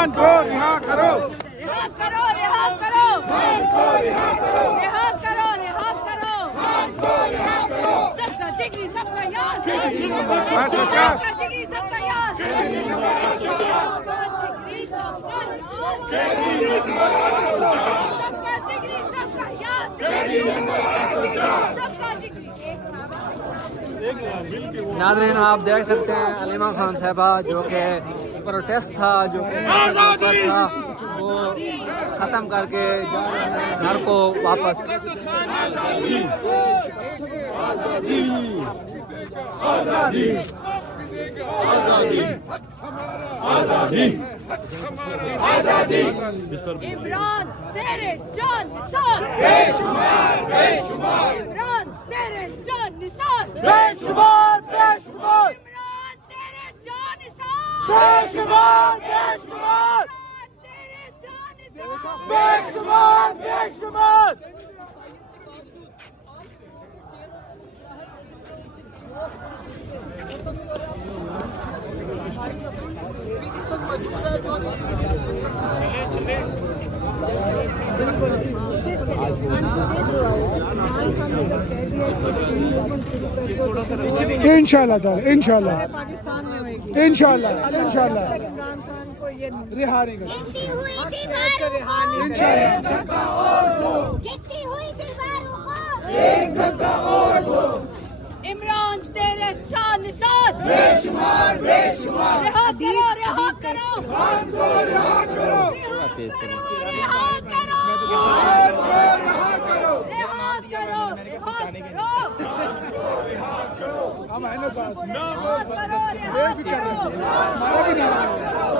खान को रिहा करो, रिहा करो, रिहा करो, खान को रिहा करो, रिहा करो, रिहा करो, खान को रिहा करो। सबका जिगरी सबका यार, बस अच्छा। सबका जिगरी सबका यार, सबका जिगरी सबका यार, सबका जिगरी सबका यार, सबका जिगरी। नाज़रीन आप देख सकते हैं अलीमा खान साहबा जो कि प्रोटेस्ट था जो कि था वो ख़त्म करके जा रहे हैं घर को वापस। इमरान तेरे जान निसार, इमरान तेरे जान निसार, बेशुमार बेशुमार इमरान तेरे जान निसार, बेशुमार बेशुमार तेरे जान निसार। बेशुमार बेशुमार। इंशाल्लाह ताला इंशाल्लाह इंशाल्लाह इंशाल्लाह रिहा नहीं करेंगे गिरती हुई दीवारों को, इंशाल्लाह। गिरती हुई दीवारों को, एक धक्का और दो, इमरान तेरे जान निसार, बेशुमार बेशुमार रिहा करो, रिहा करो, खान को रिहा करो, रिहा करो, खान को रिहा करो, रिहा करो, हम है ना साथ, रिहा करो, रिहा बेफिक्र करो। रहिए, हमारा भी नाम है।